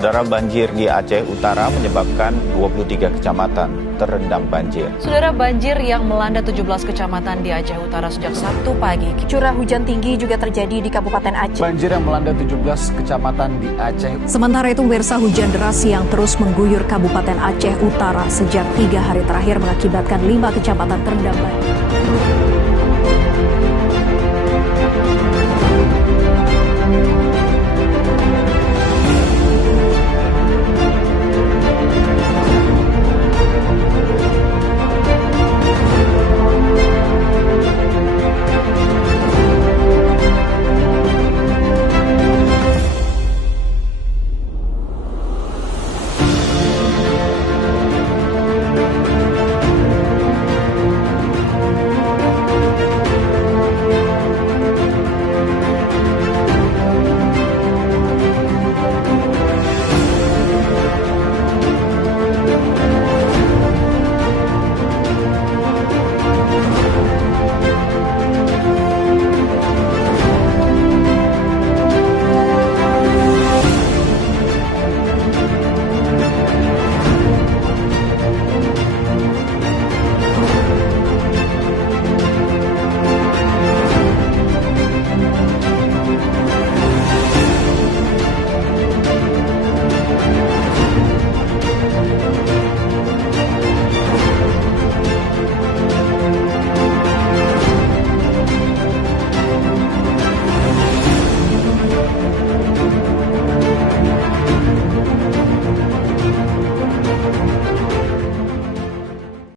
Saudara, banjir di Aceh Utara menyebabkan 23 kecamatan terendam banjir. Saudara, banjir yang melanda 17 kecamatan di Aceh Utara sejak Sabtu pagi. Curah hujan tinggi juga terjadi di Kabupaten Aceh. Banjir yang melanda 17 kecamatan di Aceh. Sementara itu, pemirsa, hujan deras yang terus mengguyur Kabupaten Aceh Utara sejak 3 hari terakhir mengakibatkan 5 kecamatan terendam banjir.